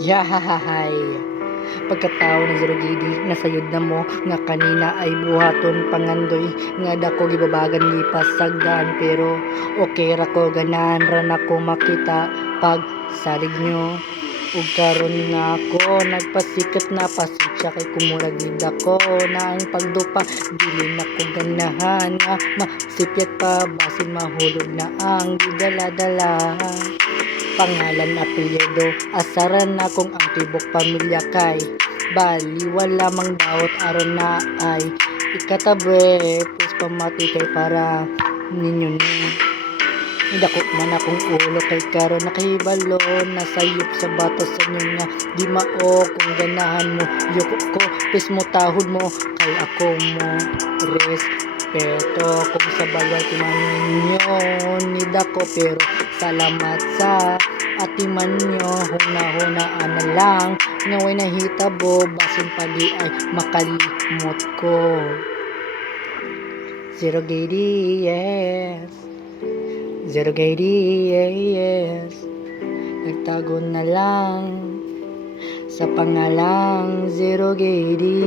Yahahay! Pagkatao ng zero gidi, nasayod na mo, nga kanina ay buhaton pangandoy, nga dako gibabagan gipasagdan, pero okay ra ko ganan ra na ko makita pag salig nyo. Ug karon nga ako nagpasikat na pasensya kay kumurag gid ako na ang pagdupa dili na ko ganahan nga masipyat pa basin mahulog na ang gidala-dala. Pangalan apelyido asaran na kung ang tibok pamilya kay bali wala mang daot aron na ay ikatabre pus pamati kay para ninyo ni dako man akong ulo kay karon nakahibalo nasayop sa batas sa inyo nga di mao kung ganahan mo yuko ko pis mo tahod mo kay ako mo respeto kung sa bagay timanin nyo ni dako pero salamat sa atiman nyo huna-hunaan na lang nga way nahitabo basin pa di ay makalimot ko. Zero gidi, yes. Zero gidi, yes. Nagtago na lang sa pangalang Zero gidi.